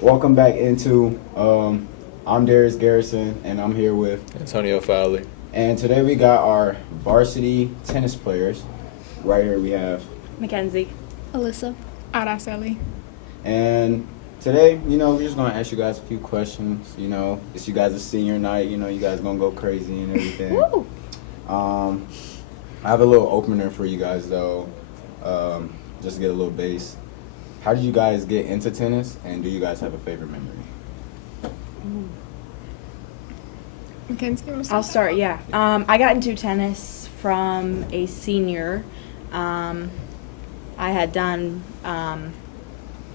Welcome back into I'm Darius Garrison, and I'm here with Antonio Fowler. And today we got our varsity tennis players. Right here we have Mackenzie. Alyssa. Araceli. And today, we're just going to ask you guys a few questions. It's you guys' senior night. You guys going to go crazy and everything. Woo! I have a little opener for you guys, though, just to get a little base. How did you guys get into tennis, and do you guys have a favorite memory? Mackenzie, you want to I'll start, yeah. I got into tennis from a senior. I had done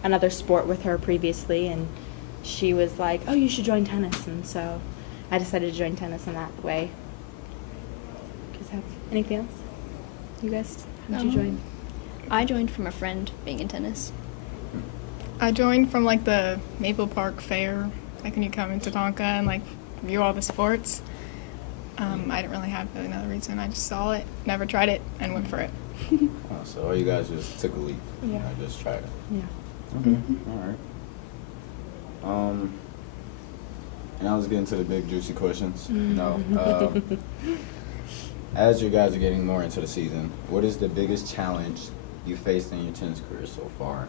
another sport with her previously, and she was like, oh, you should join tennis. And so I decided to join tennis in that way. Does have anything else? You guys, how did you join? I joined from a friend being in tennis. I joined from the Maple Park Fair, when you come into Tonka and view all the sports. I didn't really have another reason. I just saw it, never tried it, and went for it. So all you guys just took a leap. Yeah. Just tried it. Yeah. Okay. All right. And I was getting to the big juicy questions. As you guys are getting more into the season, what is the biggest challenge you faced in your tennis career so far,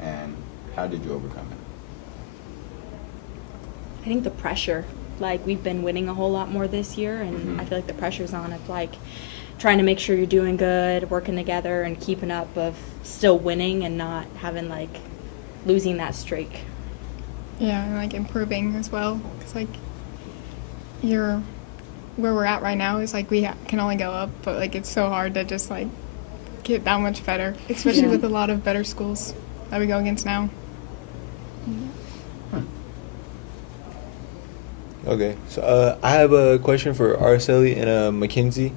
and how did you overcome it? I think the pressure. We've been winning a whole lot more this year, and I feel like the pressure's on of trying to make sure you're doing good, working together, and keeping up of still winning and not having losing that streak. Yeah, and improving as well. Because you're where we're at right now is we can only go up, but it's so hard to just get that much better, especially with a lot of better schools that we go against now. Okay, so I have a question for Araceli and Mackenzie.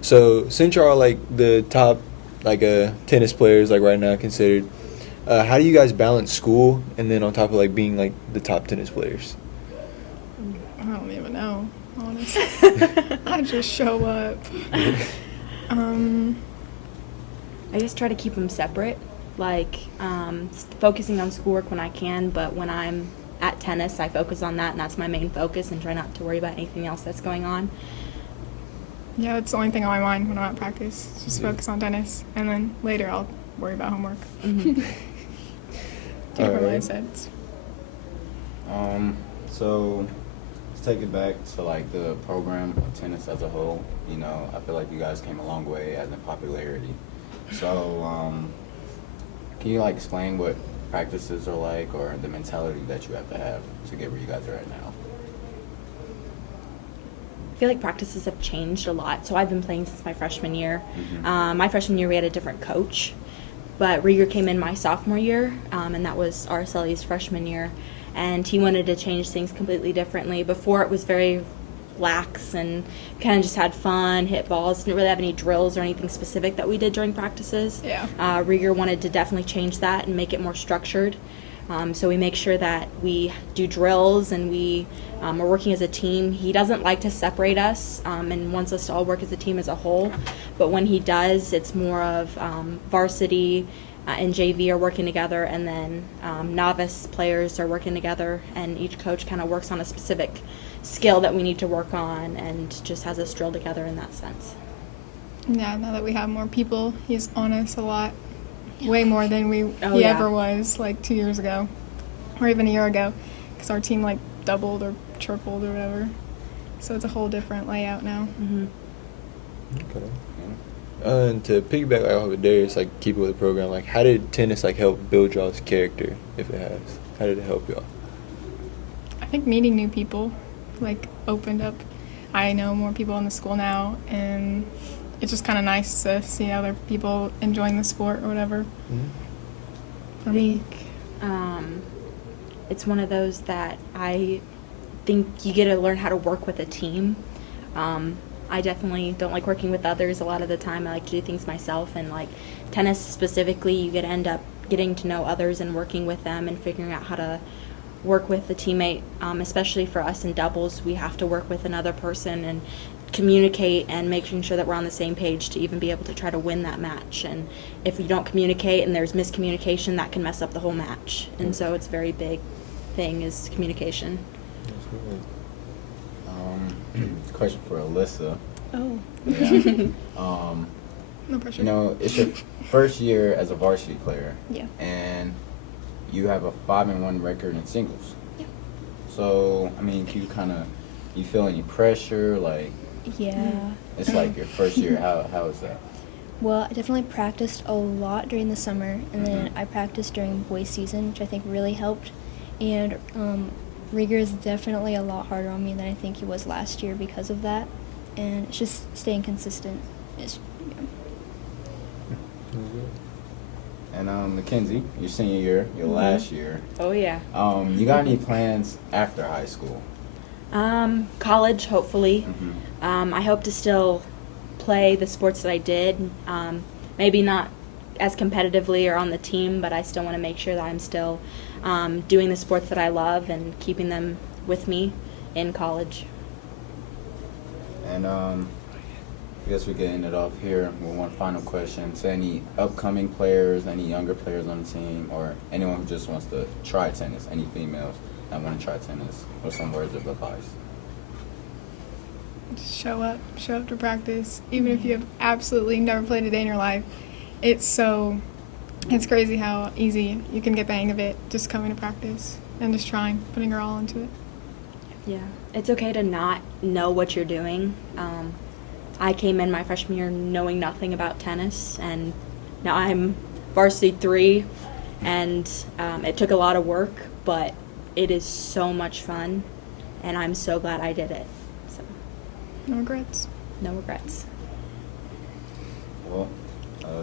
So since y'all are the top tennis players right now considered, how do you guys balance school and then on top of being the top tennis players? I don't even know, honestly. I just show up. I just try to keep them separate, focusing on schoolwork when I can, but when I'm at tennis, I focus on that, and that's my main focus, and try not to worry about anything else that's going on. Yeah, that's the only thing on my mind when I'm at practice. Just focus on tennis, and then later I'll worry about homework. Mm-hmm. Different mindsets. So let's take it back to the program of tennis as a whole. I feel like you guys came a long way as in popularity. So can you explain what practices are or the mentality that you have to get where you guys are at now? I feel like practices have changed a lot. So I've been playing since my freshman year. My freshman year we had a different coach, but Rieger came in my sophomore year, and that was Araceli's freshman year, and he wanted to change things completely differently. Before it was very lax and kind of just had fun, hit balls, didn't really have any drills or anything specific that we did during practices. Yeah. Rieger wanted to definitely change that and make it more structured. So we make sure that we do drills and we are working as a team. He doesn't like to separate us and wants us to all work as a team as a whole. But when he does, it's more of varsity and JV are working together, and then novice players are working together, and each coach kind of works on a specific skill that we need to work on and just has us drill together in that sense. Yeah, now that we have more people, he's on us a lot. Way more than he yeah. ever was 2 years ago or even a year ago, because our team doubled or tripled or whatever, so it's a whole different layout now. Okay. And to piggyback off of Darius, keep it with the program, how did tennis help build y'all's character, if it has? How did it help y'all? I think meeting new people opened up. I know more people in the school now, and it's just kind of nice to see other people enjoying the sport or whatever. I think it's one of those that I think you get to learn how to work with a team. I definitely don't like working with others a lot of the time. I like to do things myself, and tennis specifically, you get to end up getting to know others and working with them and figuring out how to work with the teammate, especially for us in doubles. We have to work with another person and communicate and making sure that we're on the same page to even be able to try to win that match. And if you don't communicate and there's miscommunication, that can mess up the whole match. And so it's a very big thing is communication. Question for Alyssa. Oh. Yeah. No pressure. You know, it's your first year as a varsity player. Yeah. And you have a 5-1 record in singles. Yeah. So, I mean, you feel any pressure? Like, Yeah. it's like your first year. How is that? Well, I definitely practiced a lot during the summer, and then Mhm. I practiced during boys season, which I think really helped. And Rieger is definitely a lot harder on me than I think he was last year because of that. And it's just staying consistent. Is, yeah. And Mackenzie, your senior year, your last year. Oh, yeah. You got any plans after high school? College, hopefully. Mhm. I hope to still play the sports that I did. Maybe not as competitively or on the team, but I still want to make sure that I'm still doing the sports that I love and keeping them with me in college. And I guess we can end it off here with one final question. So any upcoming players, any younger players on the team, or anyone who just wants to try tennis, any females that want to try tennis, with some words of advice? Just show up to practice, even if you have absolutely never played a day in your life. It's crazy how easy you can get the hang of it just coming to practice and just putting your all into it. Yeah, it's okay to not know what you're doing. I came in my freshman year knowing nothing about tennis, and now I'm varsity 3, and it took a lot of work, but it is so much fun, and I'm so glad I did it. So, No regrets. no regrets. Well,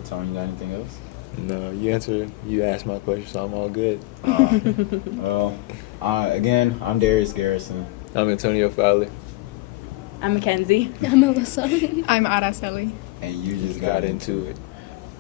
Tony, you got anything else? No, you asked my question, so I'm all good. Well, again, I'm Darius Garrison. I'm Antonio Fowler. I'm Mackenzie. I'm Alyssa. I'm Araceli. And you just Got into it.